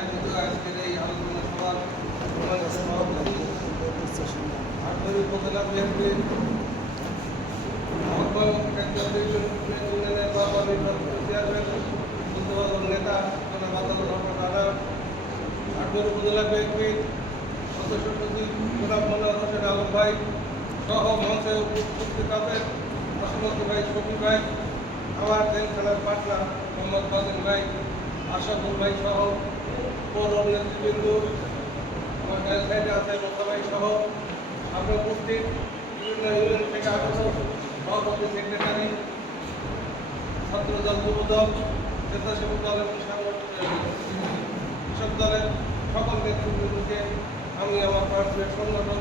আয়োজিত আজকের এই আলোচনা সভার সভাপতি আটঘরে উপজেলা বিএনপির ইউনিয়নের বারবার নির্বাচিত চেয়ারম্যান বুদ্ধবাদন নেতা বাদল রহমান রানা, আটঘরে উপজেলা বিএনপির সদস্য সচিব গোলাম মনোহর হোসেন আলম ভাই সহ মঞ্চে উপস্থিত আছেন অসমতি ভাই, শফি ভাই, আমার জেলখানার পাটনা মোহাম্মদ ফাজিল ভাই, আশাফুল ভাই সহ পৌর নেতৃবৃন্দ, আমার জেল সাইডে আছে মোসা ভাই সহ আমরা উপস্থিত বিভিন্ন ইউনিয়ন থেকে আগত সভাপতি, সেক্রেটারি, ছাত্রদল, যুবদল, স্বেচ্ছাসেবক দল এবং কৃষক দলের সকল নেতৃবৃন্দকে আমি আমার প্রার্থীর সংগঠন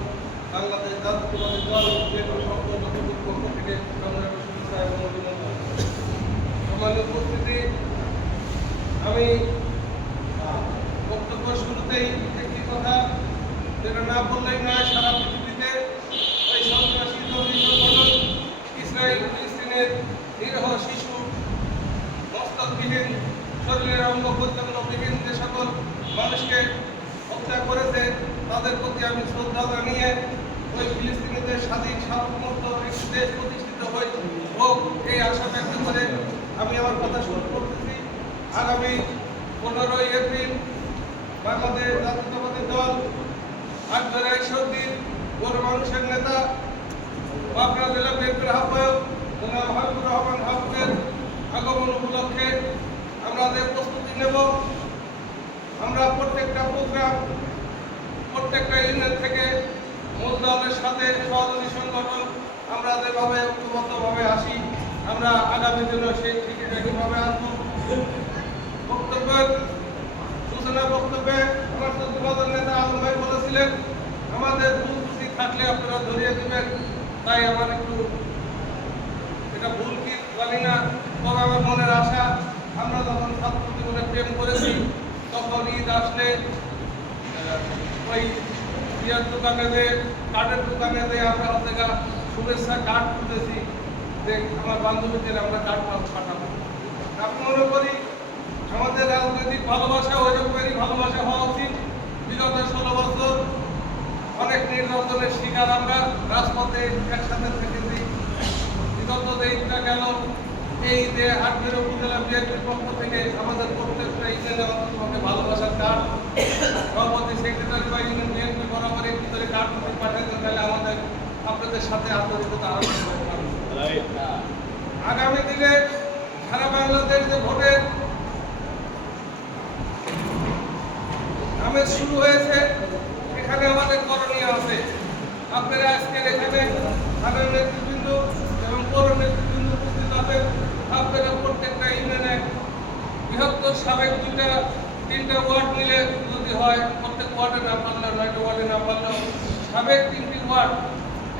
বাংলাদেশ জাতীয়তাবাদী দল সম্পূর্ণ পক্ষ থেকে শুভেচ্ছা এবং অভিনন্দন। সম্মানিত উপস্থিতি, আমি বক্তব্য শুরুতেই একটি কথা যেটা না বললেই নয়, সারা পৃথিবীতে এই সন্ত্রাসী জঙ্গি সংগঠন ইসরায়েল ফিলিস্তিনের নিরীহ শিশু, মস্তকবিহীন, শরীরের অঙ্গ প্রত্যঙ্গবিহীন যে সকল মানুষকে হত্যা করেছে তাদের প্রতি আমি শ্রদ্ধা জানিয়ে ওই ফিলিস্তিনিদের স্বাধীন সার্বভৌমত্ব একটি দেশ প্রতিষ্ঠিত হোক এই আশা ব্যক্ত করে আমি আমার কথা শুরু করতেছি। আগামী 15ই এপ্রিল বাংলাদেশ জাতীয়তাবাদী দল আটঘরে ঈশ্বরদীর গৌর মানুষের নেতা পাবনা জেলা বিএনপির আহ্বায়ক জনাব হাবিবুর রহমান হাবিবের আগমন উপলক্ষে আমাদের প্রস্তুতি নেব। আমরা প্রত্যেকটা প্রোগ্রাম প্রত্যেকটা ইউনিয়ন থেকে মূল দলের সাথে সহযোগী সংগঠন আমরা যেভাবে ঐক্যবদ্ধভাবে আসি, আমরা আগামী দিনে সেই থেকে একইভাবে আসবো। বক্তব্যের সূচনা বক্তব্যে আমার ছাত্রদল নেতা আলম ভাই বলেছিলেন আমাদের ভুল ত্রুটি থাকলে আপনারা ধরিয়ে দিবেন, তাই আমার একটু এটা ভুল কি জানি না, তবে আমার মনের আশা আমরা যখন ছাত্র জীবনে প্রেম করেছি তখন ঈদ আসলে ওই বিয়ার দোকানে কার্ডের দোকানে আমরা হচ্ছে শুভেচ্ছা কার্ড তুলেছি যে আমার বান্ধবীদের আমরা কার্ড পাঠাবো। আমি মনে করি আমাদের রাজনৈতিক ভালোবাসা ওই রকমেরই ভালোবাসা হওয়া উচিত। বিগত 16 বছর অনেক নির্যাতনের শিকার আমরা রাজপথে একসাথে থেকেছি। বিগত দিনটা গেল এই যে আটঘরে উপজেলা বিএনপির পক্ষ থেকে আমাদের প্রত্যেকটা ইউনিয়নে ভালোবাসার কার্ড সভাপতি, সেক্রেটারি বা ইউনিয়ন বিএনপি বরাবর একটি করে কার্ড পাঠাতে তাহলে আমাদের আপনাদের সাথে আন্তরিকতা আরো আগামী দিনে সারা বাংলাদেশ যে ভোটের আমেজ শুরু হয়েছে, এখানে আমাদের করণীয় আছে। আপনারা আজকের এখানে সাধারণ নেতৃবৃন্দ এবং পৌর নেতৃবৃন্দ উপস্থিত আছেন। আপনারা প্রত্যেকটা ইউনিয়নে বৃহত্তর সাবেক 2-3টা ওয়ার্ড মিলে যদি হয়, প্রত্যেক ওয়ার্ডে না পারলেও 9টা ওয়ার্ডে না পারলেও সাবেক 3টি ওয়ার্ড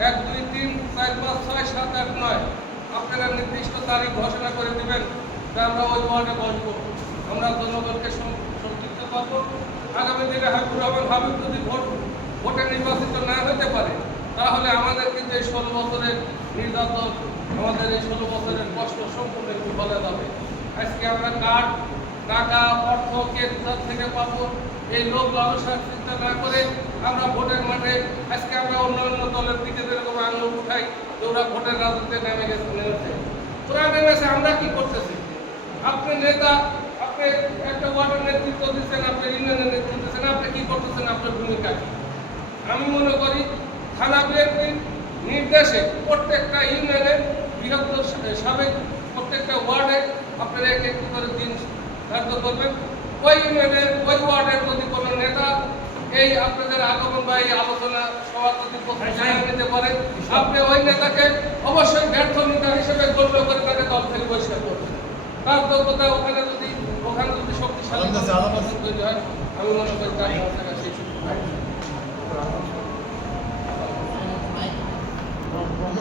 1, 2, 3, 4, 5, 6, 7, 8, 9 আপনারা নির্দিষ্ট তারিখ ঘোষণা করে দেবেন যে আমরা ওই ওয়ার্ডে বসবো। আমরা জনগণকে সম্পৃক্ত করবো। আগামী দিনে হাবিবুর রহমান হাবিব যদি ভোটে নির্বাচিত না হতে পারে তাহলে আমাদের কিন্তু এই 16 বছরের নির্যাতন, আমাদের এই 16 বছরের কষ্ট সম্পূর্ণ একটু বলা যাবে। আজকে আমরা কার্ড, টাকা, অর্থ কে থেকে পাবো এই লোক লালসার চিন্তা না করে আমরা ভোটের মাঠে আজকে আমরা অন্যান্য দলের দিকে যেরকম আঙুল উঠাই যে ওরা ভোটের রাজনীতিতে নেমেছে ওরা নেমেছে, আমরা কি করতেছি? আপনি নেতা, আপনি একটা ওয়ার্ডের নেতৃত্ব দিচ্ছেন, আপনি ইউনিয়নের নেতৃত্ব দিচ্ছেন, আপনি কি করতেছেন? আপনার ভূমিকা কি? আমি মনে করি থানা বিএনপির নির্দেশে প্রত্যেকটা ইউনিয়নে বৃহত্তর সাবেক প্রত্যেকটা ওয়ার্ডে আপনারা একটু করে দিন ধার্য করবেন। ওই ইউনিয়নের ওই ওয়ার্ডের যদি কোনো নেতা এই আপনাদের আগমন বা এই আলোচনা সভা যদি নিতে পারে, আপনি ওই নেতাকে অবশ্যই ব্যর্থ নেতা হিসেবে গণ্য করে তাকে দল থেকে বহিষ্কার করবেন। তার যোগ্যতা ওখানে যদি শক্তিশালী তৈরি হয়, আমি মনে করি তার সেই